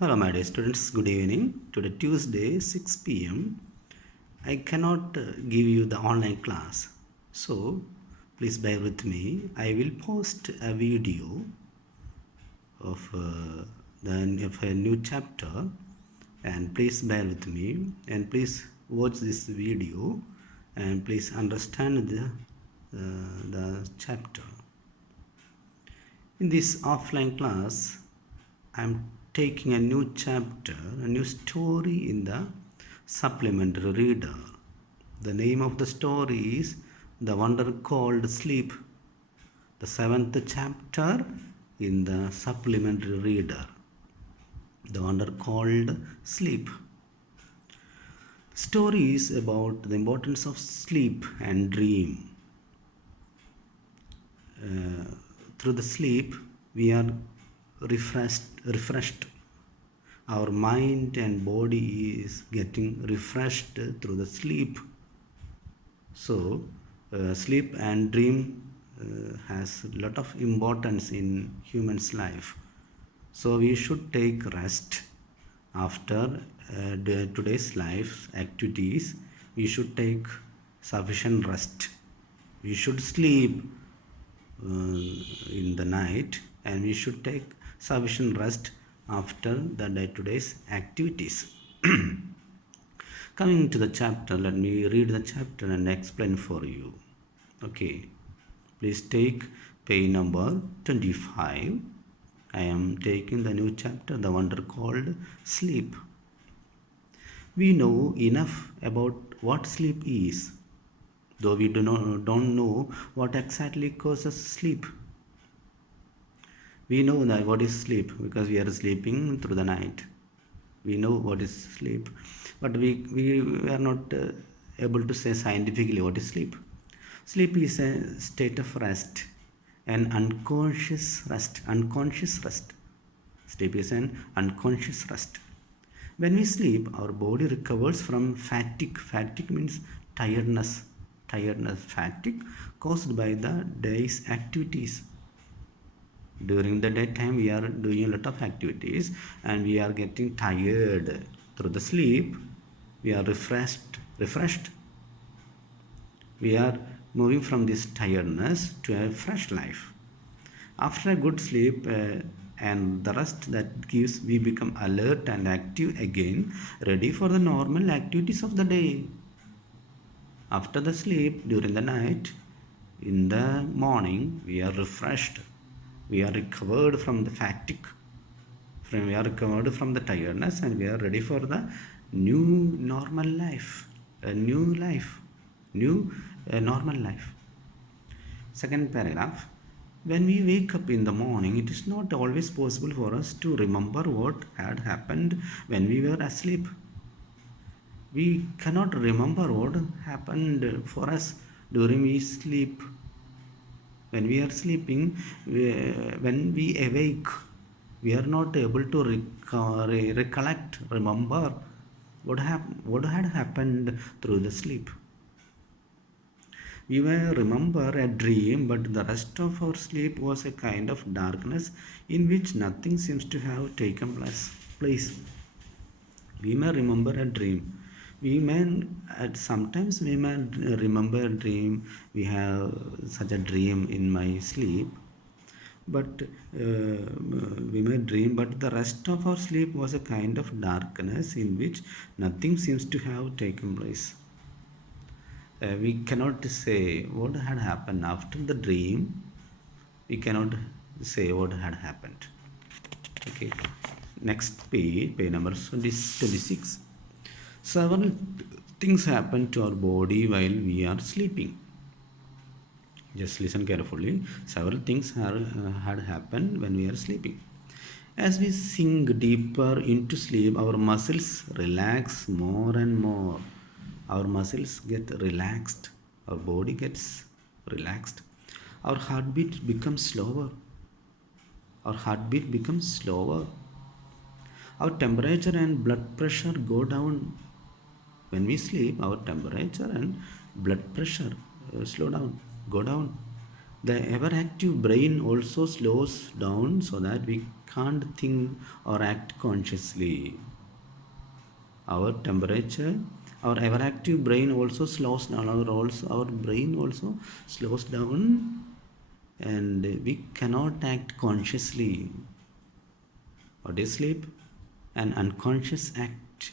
Hello, my dear students. Good evening. Today, Tuesday, 6 p.m. I cannot give you the online class. So, please bear with me. I will post a video of, of a new chapter, and please bear with me and please watch this video and please understand the chapter. In this offline class, I'm taking a new chapter, a new story in the supplementary reader. The name of the story is The Wonder Called Sleep, the seventh chapter in the supplementary reader. The Wonder Called Sleep. The story is about the importance of sleep and dream. Through the sleep, we are refreshed. Our mind and body is getting refreshed through the sleep. So sleep and dream has a lot of importance in human's life. So we should take rest after today's life activities. We should take sufficient rest. We should sleep in the night, and we should take sufficient rest after the day-to-day activities. Coming to the chapter, let me read the chapter and explain for you. Okay, please take page number 25. I am taking the new chapter, The Wonder Called Sleep. We know enough about what sleep is, though we don't know what exactly causes sleep. We know that what is sleep because we are sleeping through the night. We know what is sleep, but we are not able to say scientifically what is sleep. Sleep is a state of rest, an unconscious rest. Unconscious rest. Sleep is an unconscious rest. When we sleep, our body recovers from fatigue. Fatigue means tiredness. Tiredness, fatigue caused by the day's activities. During the daytime, we are doing a lot of activities and we are getting tired. Through the sleep, we are refreshed. We are moving from this tiredness to a fresh life. After a good sleep and the rest that gives, we become alert and active again, ready for the normal activities of the day. After the sleep during the night, in the morning, we are refreshed. We are recovered from the fatigue. We are recovered from the tiredness, and we are ready for the new normal life. A new life. New normal life. Second paragraph. When we wake up in the morning, it is not always possible for us to remember what had happened when we were asleep. We cannot remember what happened for us during we sleep. When we are sleeping, when we awake, we are not able to recollect, remember what had happened through the sleep. We may remember a dream, but the rest of our sleep was a kind of darkness in which nothing seems to have taken place. We may remember a dream. We may sometimes we may remember a dream. We have such a dream in my sleep, but we may dream, but the rest of our sleep was a kind of darkness in which nothing seems to have taken place. We cannot say what had happened after the dream. We cannot say what had happened. Okay, next page number 26. Several things happen to our body while we are sleeping. Just listen carefully. Several things had happened when we are sleeping. As we sink deeper into sleep, our muscles relax more and more. Our muscles get relaxed. Our body gets relaxed. Our heartbeat becomes slower. Our heartbeat becomes slower. Our temperature and blood pressure go down. When we sleep, our temperature and blood pressure go down. The ever active brain also slows down so that we can't think or act consciously. Our temperature, our overactive brain also slows down. Our brain also slows down, and we cannot act consciously. What is sleep? An unconscious act.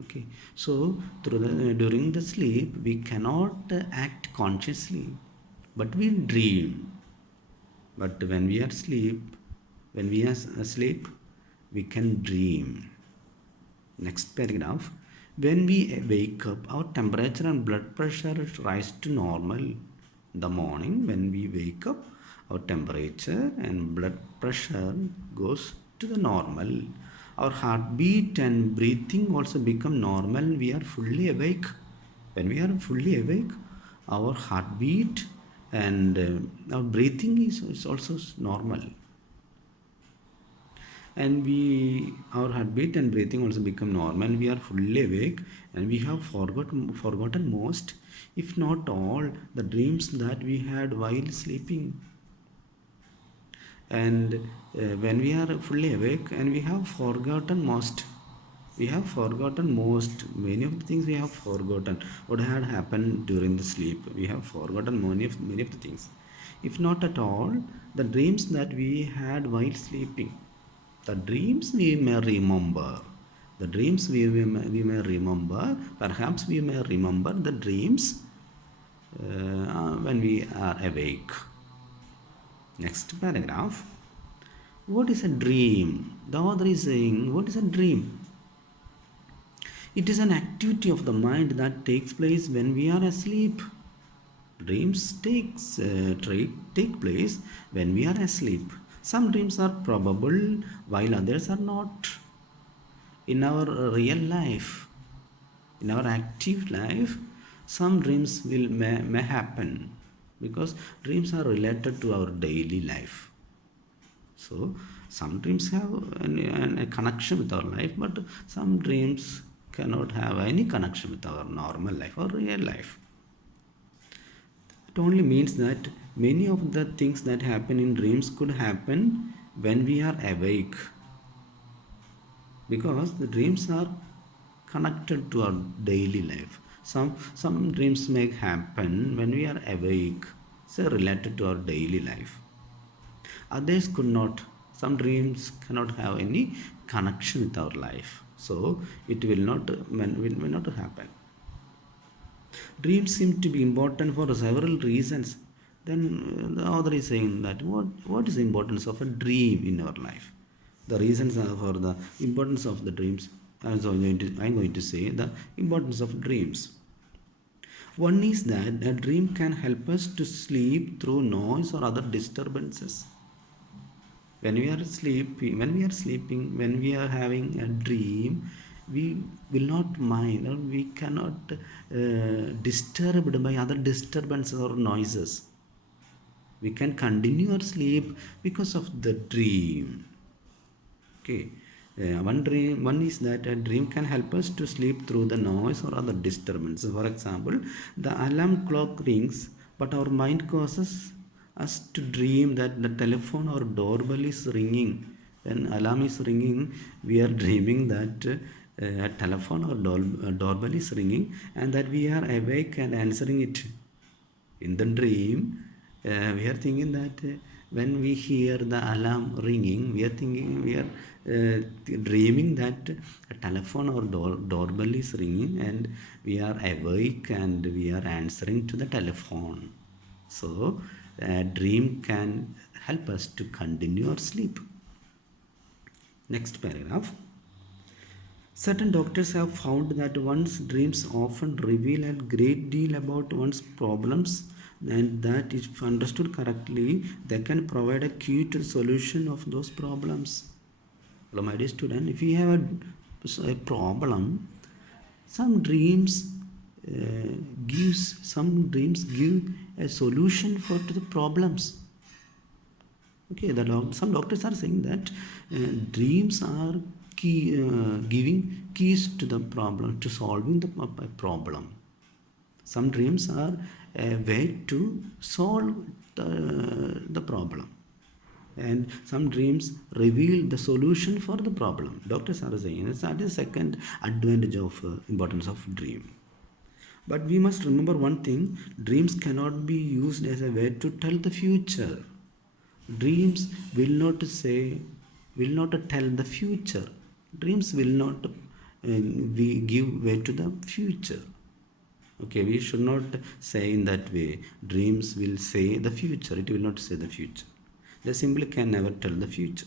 Okay, so during the sleep we cannot act consciously, but we dream. But when we are asleep, we can dream. Next paragraph. When we wake up, our temperature and blood pressure rise to normal. In the morning, when we wake up, our temperature and blood pressure goes to the normal. Our heartbeat and breathing also become normal. We are fully awake. When we are fully awake, our heartbeat and our breathing is also normal, and our heartbeat and breathing also become normal. We are fully awake, and we have forgotten most, if not all, the dreams that we had while sleeping. And when we are fully awake, and we have forgotten most, many of the things we have forgotten. What had happened during the sleep, we have forgotten many of the things, if not at all, the dreams that we had while sleeping. The dreams we may remember. The dreams we may remember. Perhaps we may remember the dreams when we are awake. Next paragraph. What is a dream? The author is saying, what is a dream? It is an activity of the mind that takes place when we are asleep. Dreams take place when we are asleep. Some dreams are probable while others are not. In our real life, in our active life, some dreams may happen, because dreams are related to our daily life. So some dreams have a connection with our life, but some dreams cannot have any connection with our normal life or real life. It only means that many of the things that happen in dreams could happen when we are awake, because the dreams are connected to our daily life. Some dreams may happen when we are awake, so related to our daily life. Others could not. Some dreams cannot have any connection with our life, so it will not happen. Dreams seem to be important for several reasons. Then the author is saying that what is the importance of a dream in our life? The reasons are for the importance of the dreams. I'm going to say the importance of dreams. One is that a dream can help us to sleep through noise or other disturbances. When we are sleeping, when we are having a dream, we will not mind, or we cannot disturbed by other disturbances or noises. We can continue our sleep because of the dream. Okay. One is that a dream can help us to sleep through the noise or other disturbances. For example, the alarm clock rings, but our mind causes us to dream that the telephone or doorbell is ringing. When alarm is ringing, we are dreaming that a telephone or doorbell is ringing, and that we are awake and answering it. In the dream, we are thinking that when we hear the alarm ringing, we are dreaming that a telephone or doorbell is ringing, and we are awake and we are answering to the telephone. So a dream can help us to continue our sleep. Next paragraph. Certain doctors have found that one's dreams often reveal a great deal about one's problems, and that if understood correctly, they can provide a key to the solution of those problems. Hello, my dear student, if you have a problem, some dreams give a solution to the problems. Okay, some doctors are saying that dreams are giving keys to the problem, to solving the problem. Some dreams are a way to solve the problem. And some dreams reveal the solution for the problem. Doctors are saying that is second advantage of importance of dream. But we must remember one thing: dreams cannot be used as a way to tell the future. Dreams will not tell the future. Dreams will not we give way to the future. Okay, we should not say in that way. Dreams will say the future, it will not say the future. They simply can never tell the future.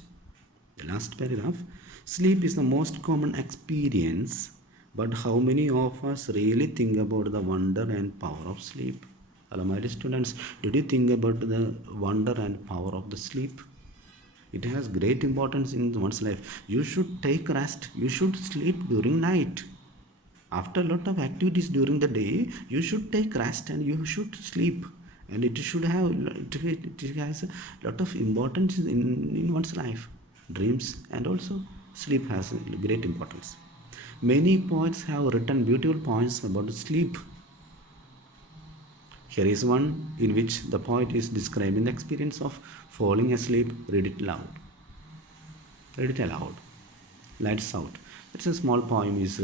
The last paragraph: sleep is the most common experience, but how many of us really think about the wonder and power of sleep? Hello my dear students, did you think about the wonder and power of the sleep? It has great importance in one's life. You should take rest, you should sleep during night. After a lot of activities during the day, you should take rest and you should sleep. And it should have it has a lot of importance in one's life. Dreams and also sleep has a great importance. Many poets have written beautiful poems about sleep. Here is one in which the poet is describing the experience of falling asleep. Read it loud. Read it aloud. Lights out. It's a small poem is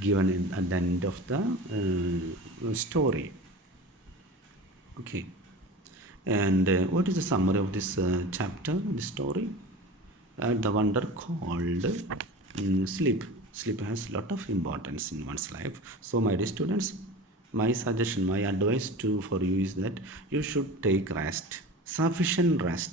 given at the end of the story. Okay. And what is the summary of this chapter, this story? The wonder called sleep. Sleep has lot of importance in one's life. So my dear students, my suggestion, my advice to for you is that you should take rest, sufficient rest.